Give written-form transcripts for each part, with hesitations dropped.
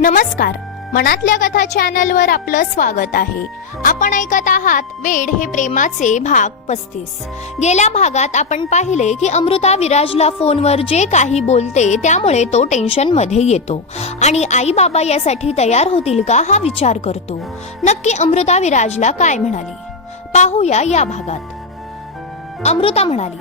नमस्कार, मनातल्या कथा चॅनलवर आपलं स्वागत आहे. आपण ऐकत आहात वेड हे प्रेमाचे भाग 35. गेल्या भागात आपण पाहिले की अमृता विराजला फोनवर जे काही बोलते त्यामुळे तो टेन्शन मध्ये येतो आणि आई बाबा यासाठी तयार होतील का हा विचार करतो. नक्की अमृता विराजला काय म्हणाली पाहूया या भागात. अमृता म्हणाली,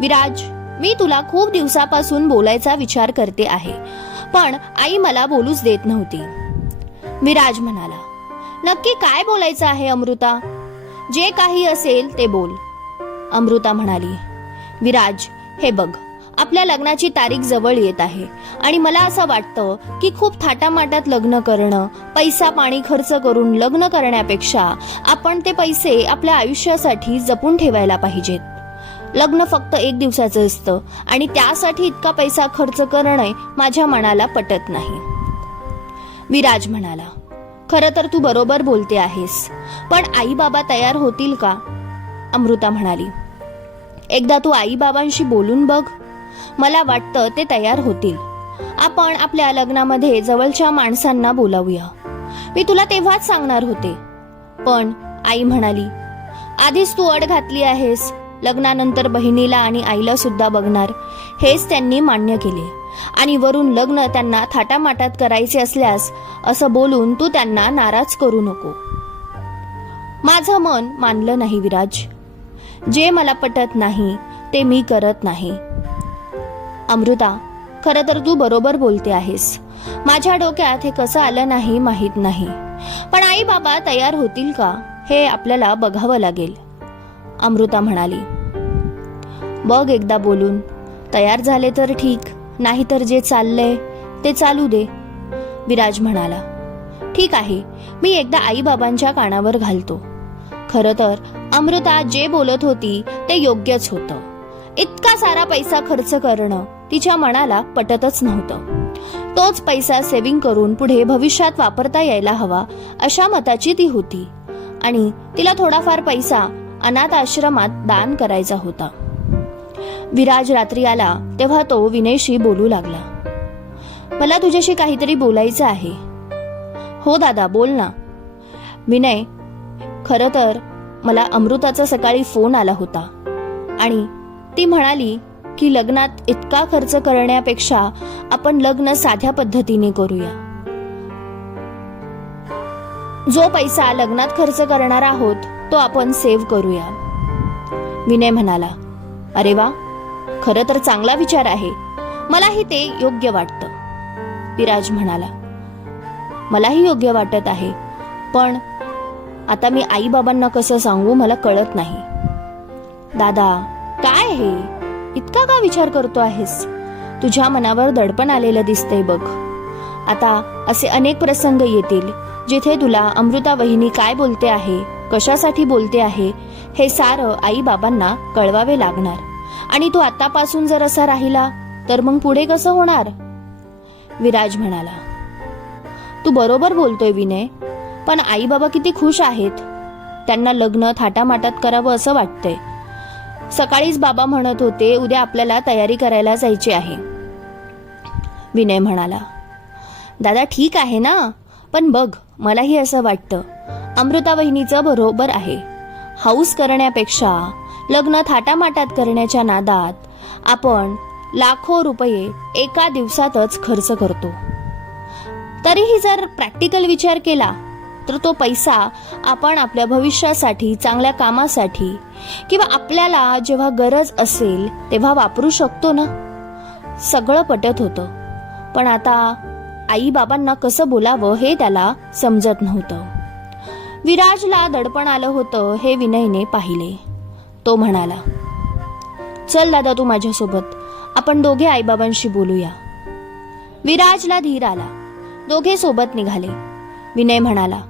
विराज, मी तुला खूप दिवसापासून बोलायचा विचार करते आहे, पण आई मला बोलूच देत नव्हती. विराज म्हणाला, नक्की काय बोलायचं आहे अमृता? जे काही असेल ते बोल. अमृता म्हणाली, विराज, हे बघ, आपल्या लग्नाची तारीख जवळ येत आहे आणि मला असं वाटतं की खूप थाटामाटात लग्न करणं, पैसा पाणी खर्च करून लग्न करण्यापेक्षा आपण ते पैसे आपल्या आयुष्यासाठी जपून ठेवायला पाहिजेत. लग्न फक्त एक दिवसाचं असतं आणि त्यासाठी इतका पैसा खर्च करणं माझ्या मनाला पटत नाही. विराज म्हणाला, खरं तर तू बरोबर बोलते आहेस, पण आई बाबा तयार होतील का? अमृता म्हणाली, एकदा तू आई बाबांशी बोलून बघ, मला वाटतं ते तयार होतील. आपण आपल्या लग्नामध्ये जवळच्या माणसांना बोलावूया. मी तुला तेव्हाच सांगणार होते, पण आई म्हणाली, आधीच तू अड घातली आहेस, लग्नानंतर बहिणीला आणि आईला सुद्धा बघणार, हेच त्यांनी मान्य केले आणि वरून लग्न त्यांना थाटामाटात करायचे असल्यास असं बोलून तू त्यांना नाराज करू नको. माझं मन मानलं नाही विराज, जे मला पटत नाही ते मी करत नाही. अमृता, खरं तर तू बरोबर बोलते आहेस, माझ्या डोक्यात हे कसं आलं नाही माहित नाही, पण आई बाबा तयार होतील का हे आपल्याला बघावं लागेल. अमृता म्हणाली, बघ एकदा बोलून, तयार झाले तर ठीक, नाही तर जे चाललंय ते चालू दे. विराज म्हणाला, ठीक आहे, मी एकदा आई बाबांच्या कानावर घालतो. खरं तर अमृता जे बोलत होती ते योग्यच होतं. इतका सारा पैसा खर्च करणं तिच्या मनाला पटतच नव्हतं. तोच पैसा सेव्हिंग करून पुढे भविष्यात वापरता यायला हवा अशा मताची ती होती आणि तिला थोडाफार पैसा अनाथ आश्रमात दान करायचा होता. विराज रात्री आला तेव्हा तो विनयशी बोलू लागला, मला तुझ्याशी काहीतरी बोलायचं आहे. हो दादा, बोल ना. विनय, खरं तर मला अमृताचा सकाळी फोन आला होता आणि ती म्हणाली की लग्नात इतका खर्च करण्यापेक्षा आपण लग्न साध्या पद्धतीने करूया. जो पैसा लग्नात खर्च करणार आहोत तो आपण सेव्ह करूया. विनय म्हणाला, अरे वा, खरं तर चांगला विचार आहे, मलाही ते योग्य वाटतं. विराज म्हणाला, मलाही योग्य वाटत आहे, पण आता मी आई बाबांना कसं सांगू मला कळत नाही. दादा, काय हे इतका का विचार करतो आहेस? तुझ्या मनावर दडपण आलेलं दिसतंय बघ. आता असे अनेक प्रसंग येतील जिथे तुला अमृता वहिनी काय बोलते आहे, कशासाठी बोलते आहे हे सारं आई बाबांना कळवावे लागणार आणि तू आतापासून जर असा राहिला तर मग पुढे कसं होणार? विराज म्हणाला, तू बरोबर बोलतोय विनय, पण आई बाबा किती खुश आहेत. त्यांना लग्न थाटामाटात करावं असं वाटतंय. सकाळीच बाबा म्हणत होते उद्या आपल्याला तयारी करायला जायची आहे. विनय म्हणाला, दादा ठीक आहे ना, पण बघ, मलाही असं वाटतं अमृता वहिनीचं बरोबर आहे. हाऊस करण्यापेक्षा लग्न थाटामाटात करण्याच्या नादात आपण लाखो रुपये एका दिवसातच खर्च करतो. तरीही जर प्रॅक्टिकल विचार केला तर तो पैसा आपण आपल्या भविष्यासाठी, चांगल्या कामासाठी किंवा आपल्याला जेव्हा गरज असेल तेव्हा वापरू शकतो ना. सगळं पटत होतं, पण आता आई बाबांना कसं बोलावं हे त्याला समजत नव्हतं. विराजला दडपण आलं होतं हे विनयने पाहिले. तो म्हणाला, चल दादा, तू माझ्यासोबत, आपण दोघे आईबाबांशी बोलूया. विराजला धीर आला. दोघे सोबत निघाले. विनय म्हणाला,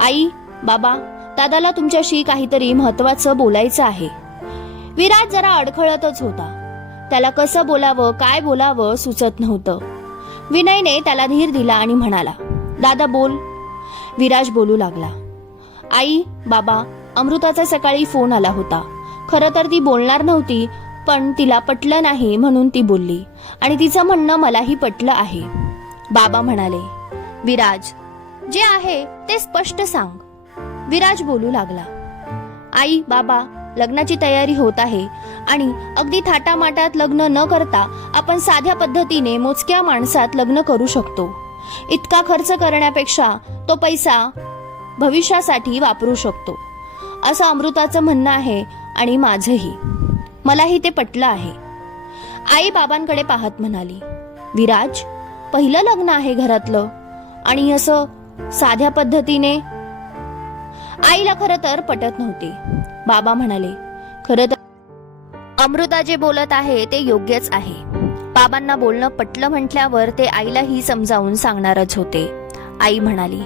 आई बाबा, दादाला तुमच्याशी काहीतरी महत्वाचं बोलायचं आहे. विराज जरा अडखळतच होता. त्याला कसं बोलावं, काय बोलावं सुचत नव्हतं. विनयने त्याला धीर दिला आणि म्हणाला, दादा बोल. विराज बोलू लागला, आई बाबा, अमृताचा सकाळी फोन आला होता. खरं तर ती बोलणार नव्हती, पण तिला पटलं नाही म्हणून ती बोलली आणि तिचं म्हणणं मलाही पटलं आहे. बाबा म्हणाले, विराज, जे आहे ते स्पष्ट सांग. विराज बोलू लागला, आई बाबा, लग्नाची तयारी होत आहे आणि अगदी थाटामाटात लग्न न करता आपण साध्या पद्धतीने मोजक्या माणसात लग्न करू शकतो. इतका खर्च करण्यापेक्षा तो पैसा भविष्यासाठी वापरू शकतो, असं अमृताचं म्हणणं आहे आणि माझंही. मलाही ते पटलं आहे. आई बाबांकडे पाहत म्हणाली, विराज, पहिलं लग्न आहे घरातलं आणि असं साध्या पद्धतीने. आईला खरं तर पटत नव्हते. बाबा म्हणाले, खरं तर अमृता जे बोलत आहे ते योग्यच आहे. बाबांना बोलणं पटलं म्हटल्यावर ते आईलाही समजावून सांगणारच होते. आई म्हणाली,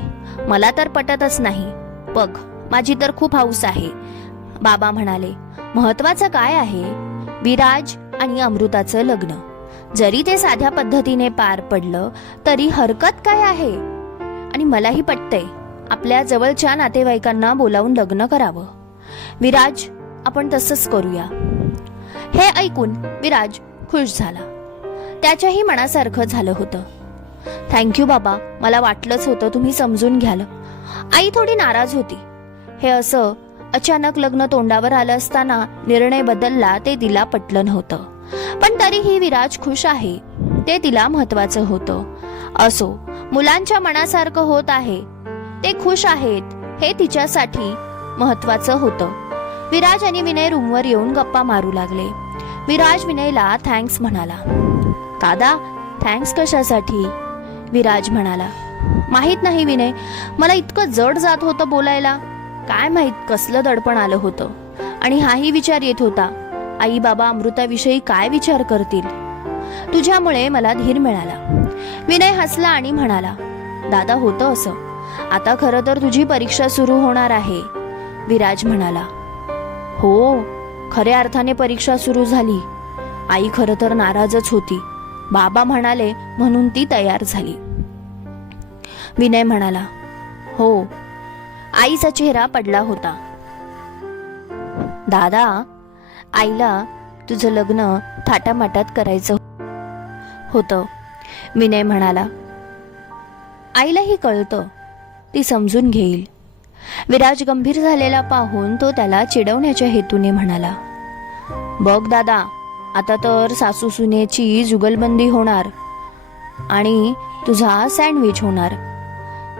मला तर पटतच नाही. बघ, माझी तर खूप हौस आहे. बाबा म्हणाले, महत्वाचं काय आहे? विराज आणि अमृताचं लग्न. जरी ते साध्या पद्धतीने पार पडलं तरी हरकत काय आहे? आणि मलाही पटतंय, आपल्या जवळच्या नातेवाईकांना बोलावून लग्न करावं. विराज, आपण तसंच करूया. हे ऐकून विराज खुश झाला. त्याच्याही मनासारखं झालं होतं. थँक्यू बाबा, मला वाटलंच होतं तुम्ही समजून घ्याल. आई थोडी नाराज होती. हे असं अचानक लग्न तोंडावर आलं असताना निर्णय बदलला ते तिला पटलं नव्हतं. पण तरीही विराज खुश आहे, ते तिला महत्वाचं होतं. असो, मुलांच्या मनासारखं होत आहे, ते खुश आहेत, हे तिच्यासाठी महत्वाचं होतं. विराज आणि विनय रूमवर येऊन गप्पा मारू लागले. विराज विनयला थँक्स म्हणाला. दादा, थँक्स कशासाठी? विराज म्हणाला, माहित नाही विनय, मला इतकं जड जात होतं बोलायला. काय माहित कसलं दडपण आलं होतं. आणि हाही विचार येत होता, आई बाबा अमृताविषयी काय विचार करतील. तुझ्यामुळे मला धीर मिळाला. विनय हसला आणि म्हणाला, दादा, होतं असं. आता खरं तर तुझी परीक्षा सुरू होणार आहे. विराज म्हणाला, हो, खऱ्या अर्थाने परीक्षा सुरू झाली. आई खरं तर नाराजच होती. बाबा म्हणाले म्हणून ती तयार झाली. विनय म्हणाला, हो. आईचा चेहरा पडला होता. दादा, आईला तुझं लग्न थाटामाटात करायचं होतं. विनय म्हणाला, आईलाही कळतं, ती समजून घेईल. विराज गंभीर झालेला पाहून तो त्याला चिडवण्याच्या हेतूने म्हणाला, बघ दादा, आता तर सासू सुनेची जुगलबंदी होणार आणि तुझा सँडविच होणार.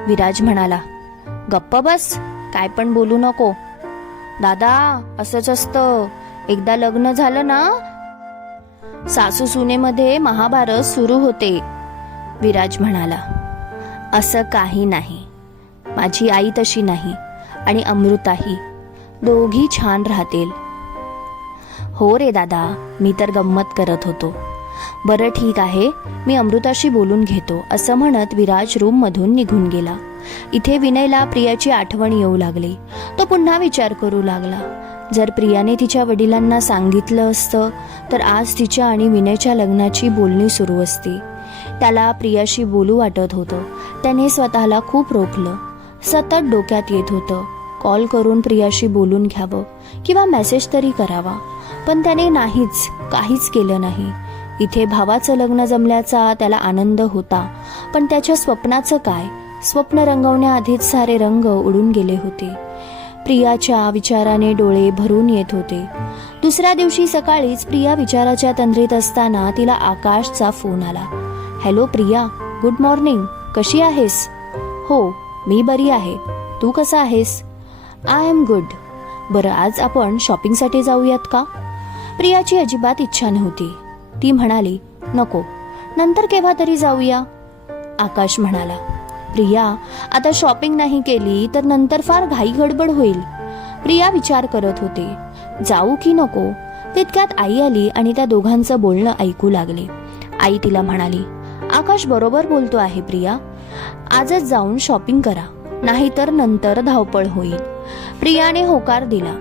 विराज म्हणाला, गप्प बस, काय पण बोलू नको. दादा, असंच असतं, एकदा लग्न झालं ना सासू सुनेमध्ये महाभारत सुरू होते. विराज म्हणाला, असं काही नाही. माझी आई तशी नाही आणि अमृताही, दोघी छान राहतील. हो रे दादा, मी तर गंमत करत होतो. बरं ठीक आहे, मी अमृताशी बोलून घेतो, असं म्हणत विराज रूम मधून निघून गेला. इथे विनयला प्रियाची आठवण येऊ लागली. तो पुन्हा विचार करू लागला, जर प्रियाने तिच्या वडिलांना सांगितलं असतं तर आज तिच्या आणि विनयच्या लग्नाची बोलणी सुरू असती. त्याला प्रियाशी बोलू वाटत होतं. त्याने स्वतःला खूप रोखलं. सतत डोक्यात येत होतं, कॉल करून प्रियाशी बोलून घ्यावं किंवा मेसेज तरी करावा. पण त्याने काहीच केलं नाही. इथे भावाचं लग्न जमल्याचा त्याला आनंद होता, पण त्याच्या स्वप्नाचं काय? स्वप्न रंगवण्याआधीच सारे रंग उडून गेले होते. प्रियाच्या विचाराने डोळे भरून येत होते. दुसऱ्या दिवशी सकाळीच प्रिया विचाराच्या तंद्रीत असताना तिला आकाशचा फोन आला. हॅलो प्रिया, गुड मॉर्निंग, कशी आहेस? हो, मी बरी आहे. तू कसा आहेस? I am good. बरं, आज आपण शॉपिंगसाठी जाऊयात का? प्रियाची अजिबात इच्छा नव्हती. ती म्हणाली, नको, नंतर केव्हा तरी जाऊया. आकाश म्हणाला, प्रिया, आता शॉपिंग नाही केली तर नंतर फार घाई गडबड होईल. प्रिया विचार करत होती, जाऊ की नको. तितक्यात आई आली आणि त्या दोघांचं बोलणं ऐकू लागले. आई तिला म्हणाली, आकाश बरोबर बोलतो आहे प्रिया, आजच जाऊन शॉपिंग करा, नाहीतर नंतर धावपळ होईल. प्रियाने होकार दिला.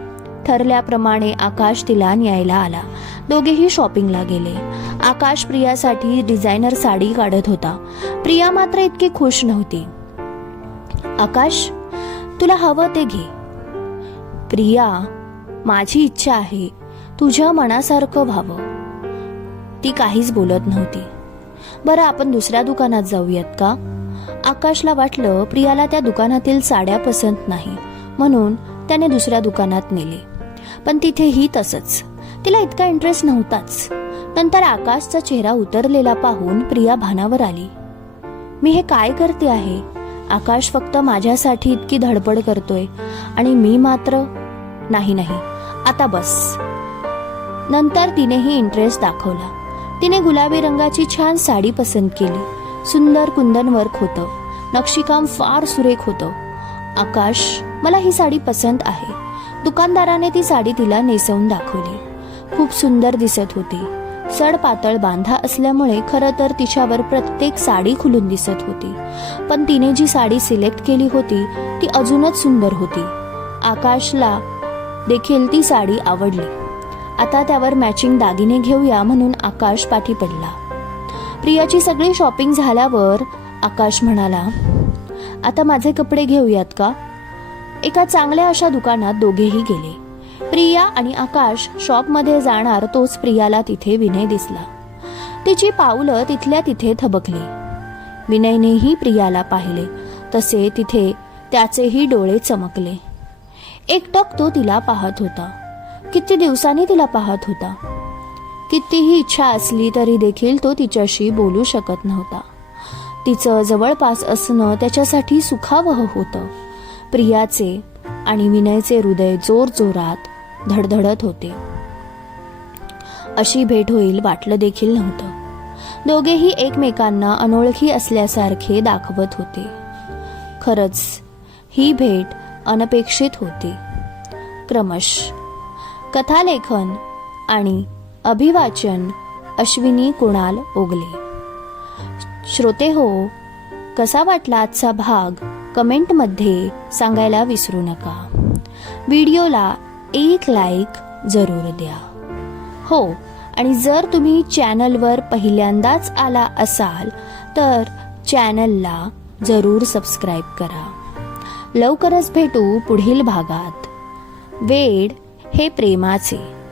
ठरल्याप्रमाणे आकाश तिला न्यायला आला. दोघेही शॉपिंगला गेले. आकाश प्रियासाठी डिझायनर साडी काढत होता. प्रिया मात्र इतकी खुश नव्हती. आकाश, तुला हवं ते घे. प्रिया, माझी इच्छा आहे तुझ्या मनासारखं व्हावं. ती काहीच बोलत नव्हती. बरं आपण दुसऱ्या दुकानात जाऊयात का? आकाशला वाटलं प्रियाला त्या दुकानातील साड्या पसंत नाही, म्हणून त्याने दुसऱ्या दुकानात नेले. पण तिथेही तसंच, तिला इतका इंटरेस्ट नव्हताच. नंतर आकाशचा चेहरा उतरलेला पाहून प्रिया भानावर आली. मी हे काय करते आहे? आकाश फक्त माझ्यासाठी इतकी धडपड करतोय आणि मी मात्र नाही, आता बस. नंतर तिनेही इंटरेस्ट दाखवला. तिने गुलाबी रंगाची छान साडी पसंत केली. सुंदर कुंदन वर्क होतं, नक्षीकाम फार सुरेख होतं. आकाश, मला ही साडी पसंत आहे. दुकानदाराने ती साडी तिला नेसवून दाखवली. खूप सुंदर दिसत होती. सड पातळ बांधा असल्यामुळे खरं तर तिच्यावर प्रत्येक साडी खुलून दिसत होती. पण तिने जी साडी सिलेक्ट केली होती ती अजूनच सुंदर होती. आकाशला देखील ती साडी आवडली. आता त्यावर मॅचिंग दागिने घेऊया म्हणून आकाश पाठी पडला. प्रियाची सगळी शॉपिंग झाल्यावर आकाश म्हणाला, आता माझे कपडे घेऊयात का? एका चांगल्या अशा दुकानात दोघेही गेले. प्रिया आणि आकाश शॉपमध्ये जाणार तोच प्रियाला तिथे विनय दिसला. तिची पावलं तिथल्या तिथे थबकली. विनयनेही प्रियाला पाहिले, तसे तिथे त्याचेही डोळे चमकले. एकटक तो तिला पाहत होता. किती दिवसांनी तिला पाहत होता. कितीही इच्छा असली तरी देखील तो तिच्याशी बोलू शकत नव्हता. तिचं जवळपास असणं त्याच्यासाठी सुखावह होतं. प्रियाचे आणि विनयचे हृदय जोरजोरात धडधडत होते. अशी भेट होईल वाटलं देखील नव्हतं. दोघेही एकमेकांना अनोळखी असल्यासारखे दाखवत होते. खरंच ही भेट अनपेक्षित होती. क्रमश कथालेखन आणि अभिवाचन अश्विनी कुणाल ओगले. श्रोते हो, कसा वाटला आजचा भाग कमेंटमध्ये सांगायला विसरू नका. व्हिडिओला एक लाईक जरूर द्या. हो, आणि जर तुम्ही चॅनलवर पहिल्यांदाच आला असाल तर चॅनलला जरूर सबस्क्राईब करा. लवकरच भेटू पुढील भागात. वेड हे प्रेमाचे.